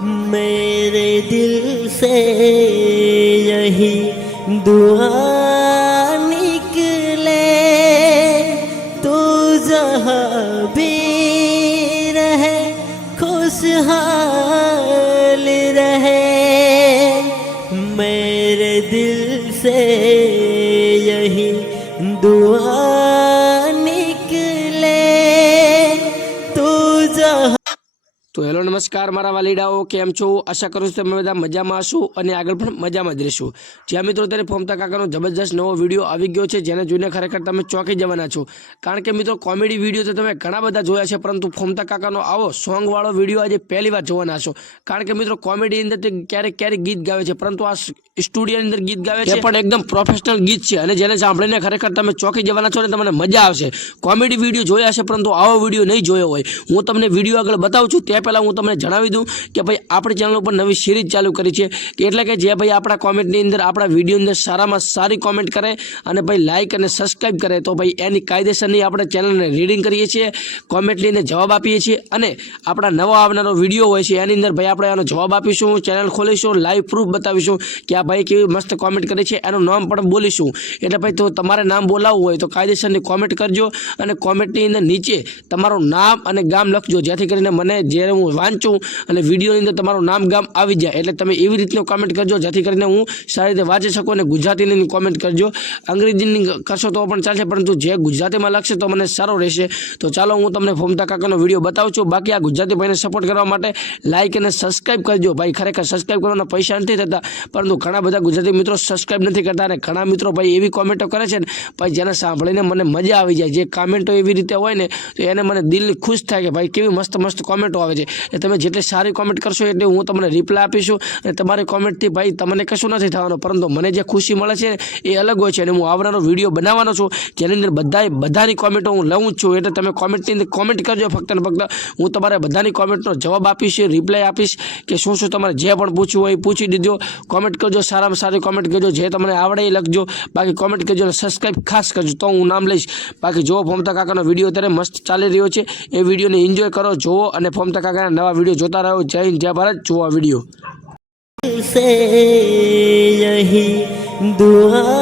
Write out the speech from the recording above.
मेरे दिल से यही दुआ निकले, तू जहाँ भी रहे खुशहाल रहे। मेरे दिल से यही दुआ निकले, तू जहाँ। तो हेलो नमस्कार मारा वालीडाओ, केम छो? आशा करूँ તમે બધા મજામાં હશો અને આગળ પણ મજામાં જ રહેશો। જ્યાં મિત્રો ત્યારે ફોમતા કાકાનો જબરજસ્ત નવો વિડીયો આવી ગયો છે, જેને જોઈને ખરેખર તમે ચોંકી જવાના છો। કારણ કે મિત્રો કોમેડી વિડીયો તો તમે ઘણા બધા જોયા છે, પરંતુ ફોમતા કાકાનો આવો સોંગવાળો વિડીયો આજે પહેલી વાર જોવાના છો। કારણ કે મિત્રો કોમેડી અંદર તે ક્યારેક ક્યારેક ગીત ગાવે છે, પરંતુ આ સ્ટુડિયોની અંદર ગીત ગાવે છે પણ એકદમ પ્રોફેશનલ ગીત છે, અને જેને સાંભળીને ખરેખર તમે ચોંકી જવાના છો અને તમને મજા આવશે। કોમેડી વિડીયો જોયા છે, પરંતુ આવો વિડીયો નહીં જોયો હોય। હું તમને વિડીયો આગળ બતાવું છું તે પહેલાં હું તમને જણાવી દઉં કે ભાઈ આપણી ચેનલ ઉપર નવી સિરીઝ ચાલુ કરી છે, એટલે કે જે ભાઈ આપણા કોમેન્ટની અંદર આપણા વિડીયો અંદર સારામાં સારી કોમેન્ટ કરે અને ભાઈ લાઇક અને સબસ્ક્રાઇબ કરે, તો ભાઈ એની કાયદેસરની આપણે ચેનલને રીડિંગ કરીએ છીએ, કોમેન્ટ લઈને જવાબ આપીએ છીએ, અને આપણા નવા આવનારો વિડીયો હોય છે એની અંદર ભાઈ આપણે એનો જવાબ આપીશું, ચેનલ ખોલીશું, લાઈવ પ્રૂફ બતાવીશું કે આ ભાઈ કેવી મસ્ત કોમેન્ટ કરે છે, એનું નામ પણ બોલીશું। એટલે ભાઈ તો તમારે નામ બોલાવવું હોય તો કાયદેસરની કોમેન્ટ કરજો, અને કોમેન્ટની અંદર નીચે તમારું નામ અને ગામ લખજો, જેથી કરીને મને જ્યારે હું વાંચું અને વિડીયોની અંદર તમારું નામ ગામ આવી જાય। એટલે તમે એવી રીતનું કોમેન્ટ કરજો જેથી કરીને હું સારી રીતે વાંચી શકું, અને ગુજરાતીની કોમેન્ટ કરજો, અંગ્રેજીની કરશો તો પણ ચાલશે, પરંતુ જે ગુજરાતીમાં લખશે તો મને સારો રહેશે। તો ચાલો હું તમને ફોમતા કાકાનો વિડીયો બતાવું છું। બાકી આ ગુજરાતી ભાઈને સપોર્ટ કરવા માટે લાઇક અને સબસ્ક્રાઇબ કરજો ભાઈ। ખરેખર સબસ્ક્રાઇબ કરવાના પૈસા નથી થતા, પરંતુ ઘણા બધા ગુજરાતી મિત્રો સબસ્ક્રાઇબ નથી કરતા, અને ઘણા મિત્રો ભાઈ એવી કોમેન્ટો કરે છે ને ભાઈ જેને સાંભળીને મને મજા આવી જાય। જે કોમેન્ટો એવી રીતે હોય ને તો એને મને દિલ ખુશ થાય કે ભાઈ કેવી મસ્ત મસ્ત કોમેન્ટો આવે છે। એ તમે જેટલી સારી કોમેન્ટ કરશો એટલે હું તમને રિપ્લાય આપીશું, અને તમારી કોમેન્ટથી ભાઈ તમને કશું નથી થવાનું, પરંતુ મને જે ખુશી મળે છે એ અલગ હોય છે। અને હું આવનારો વિડીયો બનાવવાનો છું જેની અંદર બધાની કોમેન્ટો હું લઉં જ છું। એટલે તમે કોમેન્ટની અંદર કોમેન્ટ કરજો, ફક્ત ને ફક્ત હું તમારે બધાની કોમેન્ટનો જવાબ આપીશ, રિપ્લાય આપીશ, કે શું શું તમારે જે પણ પૂછવું હોય એ પૂછી દીધો। કોમેન્ટ કરજો, સારામાં સારી કોમેન્ટ કરજો, જે તમને આવડે એ લખજો। બાકી કોમેન્ટ કરજો અને સબસ્ક્રાઇબ ખાસ કરજો, તો હું નામ લઈશ। બાકી જો ફોમતા કાકાનો વિડીયો અત્યારે મસ્ત ચાલી રહ્યો છે, એ વિડીયોને એન્જોય કરો, જોવો, અને ફોમતા કાકાના નવા વિડીયો જોતા રહો। જય હિન્દ, જય ભારત। જોવા વિડીયો से यही दुआ